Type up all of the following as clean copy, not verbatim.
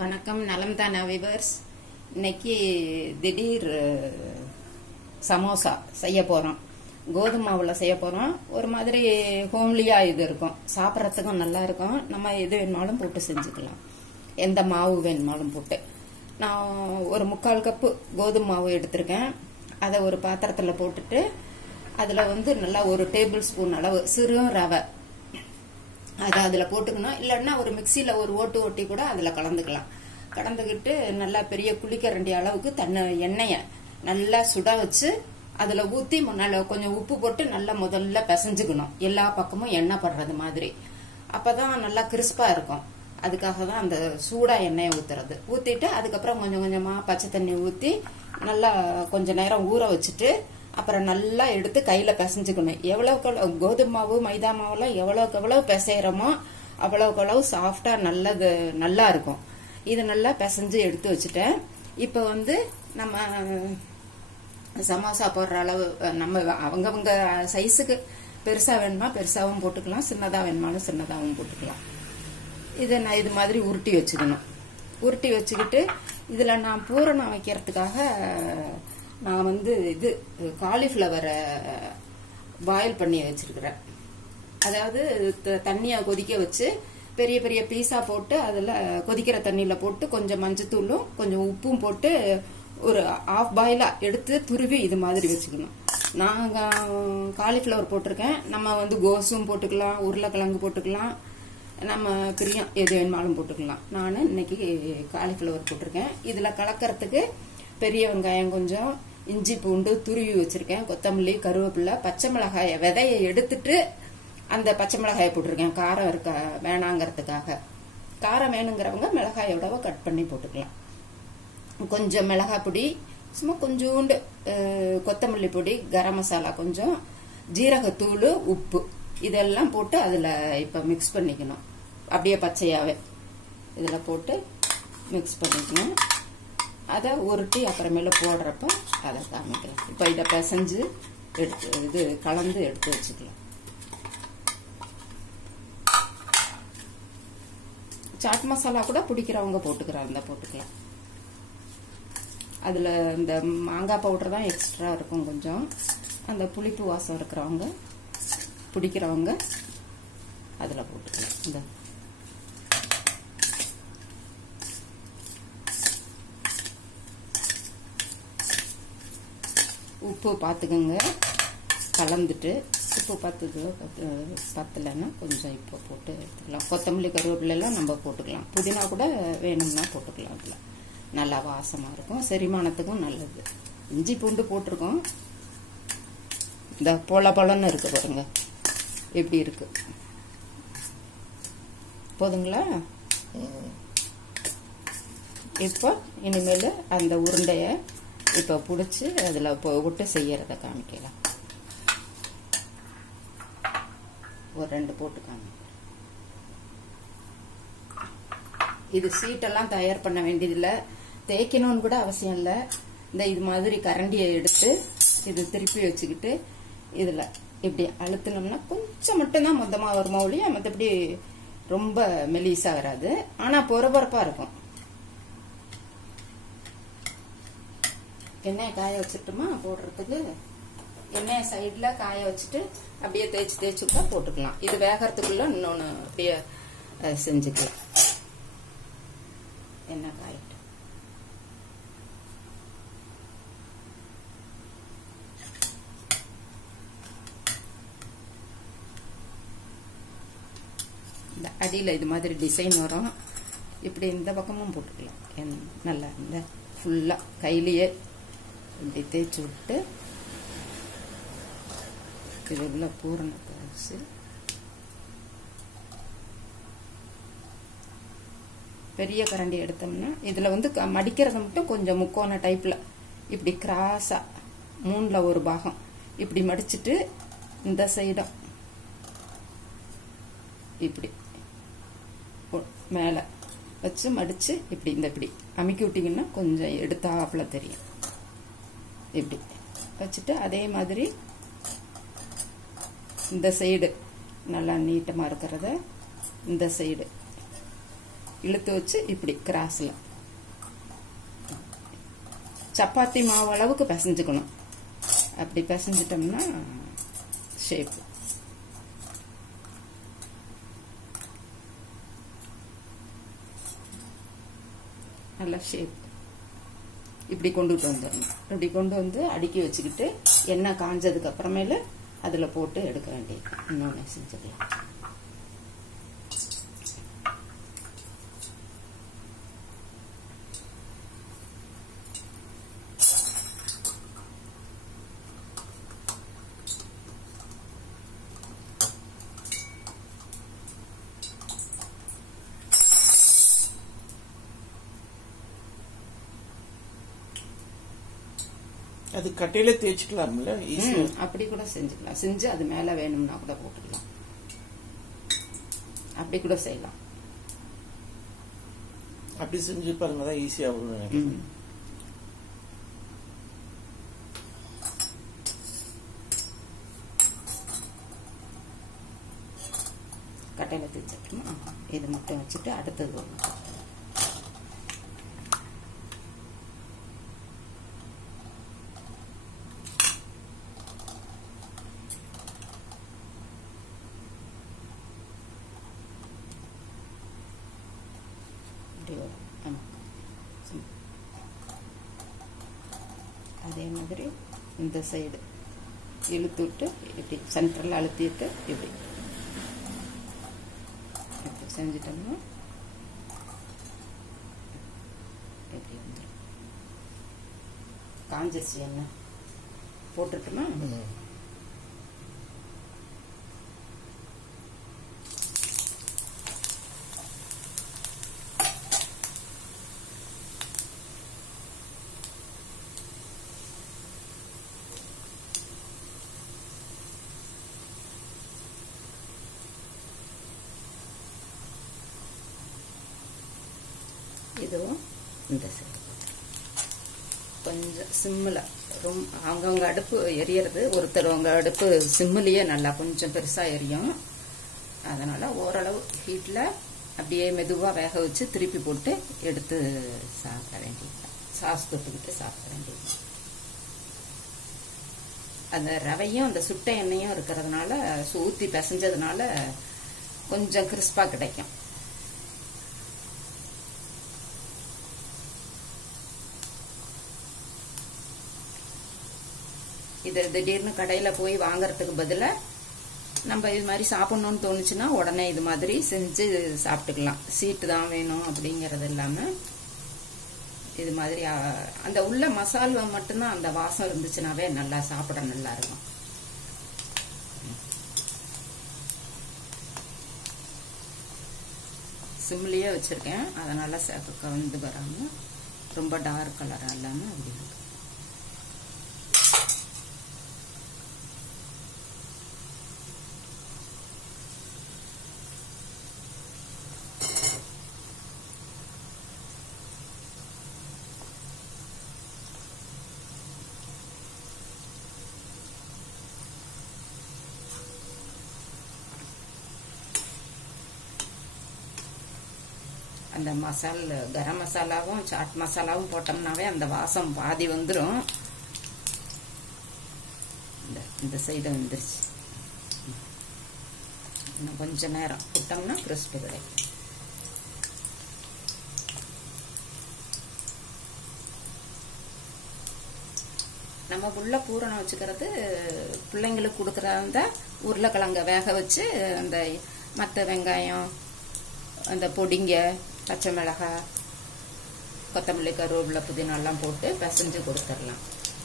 வணக்கம், நலம் தானா விவர்ஸ். இன்னைக்கு திடீர் சமோசா செய்ய போறோம். கோதுமை மாவுல செய்ய போறோம். ஒரு மாதிரி ஹோம்லியா இது இருக்கும், சாப்பிட்றதுக்கும் நல்லா இருக்கும். நம்ம எது வேணுமாலும் போட்டு செஞ்சுக்கலாம், எந்த மாவு வேணுமாலும் போட்டு. நான் ஒரு 3/4 கப்பு கோதுமை மாவு எடுத்திருக்கேன். அதை ஒரு பாத்திரத்துல போட்டுட்டு அதுல நல்லா 1 டேபிள் ஸ்பூன் அளவு சிறு ரவை அதை அதுல போட்டுக்கணும். இல்லைன்னா ஒரு மிக்சியில ஒரு ஓட்டு ஓட்டி கூட அதுல கலந்துக்கலாம். கலந்துக்கிட்டு நல்லா பெரிய குளிக்கரண்டி அளவுக்கு எண்ணெயை நல்லா சுட வச்சு அதுல ஊத்தி கொஞ்சம் உப்பு போட்டு நல்லா முதல்ல பிசைஞ்சுக்கணும், எல்லா பக்கமும் எண்ணெய் படுறது மாதிரி. அப்பதான் நல்லா கிறிஸ்பா இருக்கும். அதுக்காக தான் அந்த சூடா எண்ணெயை ஊத்துறது. ஊத்திட்டு அதுக்கப்புறம் கொஞ்சம் கொஞ்சமா பச்சை தண்ணி ஊத்தி நல்லா கொஞ்ச நேரம் ஊற வச்சுட்டு அப்புறம் நல்லா எடுத்து கையில பிசைஞ்சுக்கணும். எவ்வளவுக்கு கோதுமை மாவு மைதா மாவுலாம் எவ்வளவுக்கு எவ்வளவு பிசைறோமோ அவ்வளவுக்கு அளவு சாஃப்டா நல்லா இருக்கும். இது நல்லா பிசைஞ்சு எடுத்து வச்சுட்டேன். இப்ப நம்ம சமோசா போடுற அளவு நம்ம அவங்கவங்க சைஸுக்கு பெருசா வேணுமா பெருசாவும் போட்டுக்கலாம், சின்னதா வேணுமாலும் சின்னதாவும் போட்டுக்கலாம். இதை நான் இது மாதிரி உருட்டி வச்சுக்கணும். உருட்டி வச்சுக்கிட்டு இதுல நான் பூரணம் வைக்கிறதுக்காக நான் இது காலிஃபிளவரை பாயில் பண்ணி வச்சிருக்கிறேன். அதாவது தண்ணியை கொதிக்க வச்சு பெரிய பெரிய பீஸா போட்டு அதுல கொதிக்கிற தண்ணியில போட்டு கொஞ்சம் மஞ்சத்தூளும் கொஞ்சம் உப்பும் போட்டு ஒரு ஆஃப் பாயிலா எடுத்து துருவி இது மாதிரி வச்சுக்கணும். நான் காலிஃபிளவர் போட்டிருக்கேன். நம்ம கோஸும் போட்டுக்கலாம், உருளைக்கிழங்கு போட்டுக்கலாம், நம்ம பிரியம் எது வேணுமாலும் போட்டுக்கலாம். நான் இன்னைக்கு காலிஃபிளவர் போட்டிருக்கேன். இதுல கலக்கிறதுக்கு பெரிய வெங்காயம் கொஞ்சம், இஞ்சி பூண்டு துருவி வச்சிருக்கேன், கொத்தமல்லி கருவேப்பிலை, பச்சை மிளகாய விதையை எடுத்துட்டு அந்த பச்சை மிளகாயை போட்டிருக்கேன். காரம் இருக்க வேணாங்கிறதுக்காக. காரம் வேணுங்கிறவங்க மிளகாயோட கட் பண்ணி போட்டுக்கலாம். கொஞ்சம் மிளகாய் பொடி, சும்மா கொஞ்சோண்டு கொத்தமல்லி பொடி, கரம் மசாலா கொஞ்சம், ஜீரகத்தூள், உப்பு இதெல்லாம் போட்டு அதுல இப்ப மிக்ஸ் பண்ணிக்கணும். அப்படியே பச்சையாவே இதுல போட்டு மிக்ஸ் பண்ணிக்கணும். அதை உருட்டி அப்புறமேல போடுறப்ப அதை காமிக்கலாம். இப்ப இதை பிசைஞ்சு எடுத்து கலந்து எடுத்து வச்சுக்கலாம். சாட் மசாலா கூட பிடிக்கிறவங்க போட்டுக்கலாம். அதுல இந்த மாங்காய் பவுடர் தான் எக்ஸ்ட்ரா இருக்கும் கொஞ்சம். அந்த புளிப்பு வாசம் இருக்கிறவங்க பிடிக்கிறவங்க அதுல போட்டுக்கலாம். இந்த உப்பு பார்த்துக்கோங்க, கலந்துட்டு உப்பு பத்தலைன்னா கொஞ்சம் இப்போ போட்டு எடுத்துக்கலாம். கொத்தமல்லி கருவேப்பிலை எல்லாம் நம்ம போட்டுக்கலாம். புதினா கூட வேணும்னா போட்டுக்கலாம். அதுல நல்லா வாசமா இருக்கும், செரிமானத்துக்கும் நல்லது. இஞ்சி பூண்டு போட்டிருக்கோம். இந்த பொலன்னு இருக்கு பாருங்க, எப்படி இருக்கு. போதுங்களா? இப்போ இனிமேல் அந்த உருண்டைய இப்ப புடிச்சு அதுல விட்டு செய்யறத காமிக்கலாம். ஒரு 2 போட்டு காமிக்கலாம். இது சீட்டெல்லாம் தயார் பண்ண வேண்டியதில்லை, தேய்க்கணும்னு கூட அவசியம் இல்லை. இது மாதிரி கரண்டியை எடுத்து இது திருப்பி வச்சுக்கிட்டு இதுல இப்படி அழுத்தினோம்னா கொஞ்சம் மட்டும்தான் மொத்தமா வருமா ஒழிய மற்றபடி ரொம்ப மெலிசா வராது. ஆனா பொறப்பொறப்பா இருக்கும். எண்ணெயை காய வச்சுட்டுமா போடுறதுக்கு, எண்ணெயை சைட்ல காய வச்சுட்டு அப்படியே தேய்ச்சி விட்டா போட்டுக்கலாம். இது வேகறதுக்குள்ள இன்னொன்னு அப்படியே செஞ்சுக்கலாம். எண்ணெய் காயிட்டு இந்த அடியில இது மாதிரி டிசைன் வரும். இப்படி இந்த பக்கமும் போட்டுக்கலாம். நல்லா இந்த ஃபுல்லா கையிலேயே இப்படி தேய்ச்சி விட்டு இது உள்ள பூரணத்தை வச்சு பெரிய கரண்டி எடுத்தோம்னா இதுல மடிக்கிறத மட்டும் கொஞ்சம் முக்கோண டைப்ல இப்படி கிராஸா 3ல 1 பாகம் இப்படி மடிச்சிட்டு இந்த சைடும் இப்படி மேல வச்சு மடிச்சு இப்படி அமுக்கி விட்டீங்கன்னா கொஞ்சம் எடுத்தாப்புல தெரியும். இப்படி வச்சுட்டு அதே மாதிரி இந்த சைடு நல்லா நீட்டமா இருக்கிறத இந்த சைடு இழுத்து வச்சு இப்படி கிராஸ்ல சப்பாத்தி மாவு அளவுக்கு பிசைஞ்சுக்கணும். அப்படி பிசைஞ்சிட்டோம்னா ஷேப். நல்ல ஷேப் இப்படி கொண்டுட்டு வந்துடணும். இப்படி கொண்டு வந்து அடுக்கி வச்சுக்கிட்டு எண்ணெய் காஞ்சதுக்கு அப்புறமேல அதுல போட்டு எடுக்க வேண்டியது. இன்னொன்னு செஞ்சுக்கலாம். அது கட்டையில தேய்ச்சிக்கலாம்ல? அப்படி கூட செஞ்சுக்கலாம். செஞ்சு அது மேல வேணும்னா கூட போட்டுக்கலாம். அப்படி கூட செய்யலாம். அப்படி செஞ்சு பாருங்க, தான் ஈஸியா வரும் நினைக்கிறேன். கட்டையில தேய்ச்சிட்டோமா இது மட்டும் வச்சுட்டு அடுத்தது ஒன்று அதே மாதிரி இந்த சைடு இழுத்து விட்டு இப்படி சென்டரில் அழுத்திட்டு இப்படி செஞ்சிட்டோம்னா எப்படி வந்துடும். காஞ்சிருச்சு எண்ணெய் போட்டுட்டோமா? இதுவும் இந்த சைடு கொஞ்சம் சிம்மில் ரொம்ப அவங்கவுங்க அடுப்பு எரியறது. ஒருத்தரவங்க அடுப்பு சிம்மிலேயே நல்லா கொஞ்சம் பெருசாக எரியும். அதனால் ஓரளவு ஹீட்டில் அப்படியே மெதுவாக வேக வச்சு திருப்பி போட்டு எடுத்து சாப்பிட வேண்டியது. சாஸ் தொட்டுக்கிட்டு சாப்பிட வேண்டியது. அந்த ரவையும் அந்த சுட்ட எண்ணெயும் இருக்கிறதுனால ஊற்றி பிசைஞ்சதுனால கொஞ்சம் கிறிஸ்பாக கிடைக்கும். இது திடீர்னு கடையில் போய் வாங்கறதுக்கு பதிலாக நம்ம இது மாதிரி சாப்பிட்ணுன்னு தோணுச்சுன்னா உடனே இது மாதிரி செஞ்சு சாப்பிட்டுக்கலாம். சீட்டு தான் வேணும் அப்படிங்கிறது இல்லாமல் இது மாதிரி அந்த உள்ள மசாலா மட்டும்தான் அந்த வாசம் இருந்துச்சுனாவே நல்லா சாப்பிட நல்லா இருக்கும். சிம்லியே வச்சிருக்கேன். அதனால கவுந்து வராமல் ரொம்ப டார்க் கலராக இல்லாமல் அப்படி இருக்கு. அந்த கரம் மசாலாவும் சாட் மசாலாவும் போட்டோம்னாவே அந்த வாசம் பாதி வந்துடும். இந்த சைடு வந்துருச்சு. இன்னும் கொஞ்ச நேரம் விட்டோம்னா கிறிஸ்பி கிடைக்கும். நம்ம உள்ள பூரணம் வச்சுக்கிறது பிள்ளைங்களுக்கு கொடுக்கறத உருளைக்கிழங்க வேக வச்சு அந்த மற்ற வெங்காயம் அந்த பொடிங்க பச்சை மிளகாய் கொத்தமல்லி கருவேப்பிலை புதினாலாம் போட்டு பிசைஞ்சு கொடுத்துடலாம்.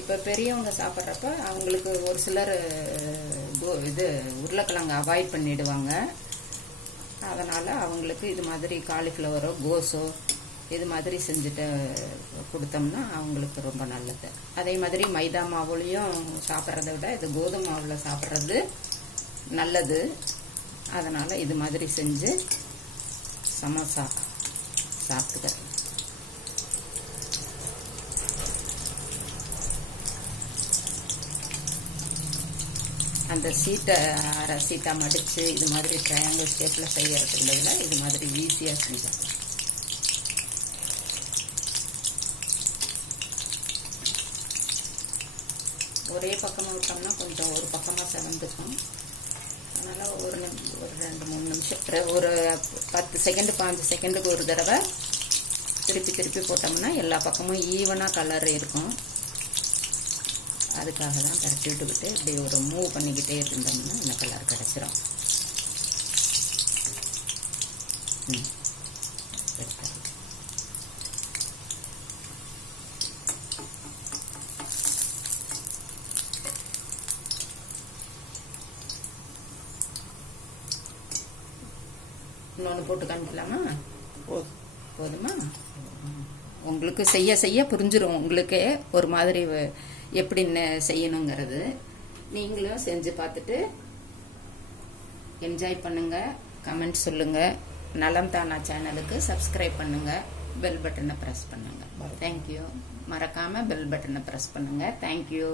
இப்போ பெரியவங்க சாப்பிட்றப்ப அவங்களுக்கு ஒரு சிலர் இது உருளைக்கிழங்கு அவாய்ட் பண்ணிடுவாங்க. அதனால் அவங்களுக்கு இது மாதிரி காலிஃப்ளவரோ கோஸோ இது மாதிரி செஞ்சுட்டு கொடுத்தோம்னா அவங்களுக்கு ரொம்ப நல்லது. அதே மாதிரி மைதா மாவுலையும் சாப்பிட்றத விட இது கோதுமை மாவில் சாப்பிட்றது நல்லது. அதனால் இது மாதிரி செஞ்சு சமோசா சாப்பிட்டுக்க. அந்த சீட்டை அரை சீட்டா மடிச்சு இது மாதிரி ட்ரையாங்கிள் ஷேப்ல செய்யறதுல இது மாதிரி ஈஸியா செஞ்சாங்க. ஒரே பக்கமாக விட்டோம்னா கொஞ்சம் ஒரு பக்கமாக செவந்துக்கும். அதனால் ஒரு 2-3 நிமிஷம், ஒரு 10 செகண்ட் 5 செகண்டுக்கு ஒரு தடவை திருப்பி போட்டோம்னா எல்லா பக்கமும் ஈவனாக கலர் இருக்கும். அதுக்காக தான் பரட்டி விட்டுக்கிட்டு இப்படி ஒரு மூவ் பண்ணிக்கிட்டே இருந்தோம்னா இந்த கலர் கிடச்சிரும். இன்னொன்று போட்டு காமிக்கலாமா? போதுமா? உங்களுக்கு செய்ய புரிஞ்சிடும். உங்களுக்கே ஒரு மாதிரி எப்படின்னு செய்யணுங்கிறது. நீங்களும் செஞ்சு பார்த்துட்டு என்ஜாய் பண்ணுங்க, கமெண்ட் சொல்லுங்க. நலம் தானா சேனலுக்கு சப்ஸ்கிரைப் பண்ணுங்க, பெல் பட்டனை பிரஸ் பண்ணுங்க. தேங்க்யூ. மறக்காம பெல் பட்டனை பிரஸ் பண்ணுங்க. தேங்க்யூ.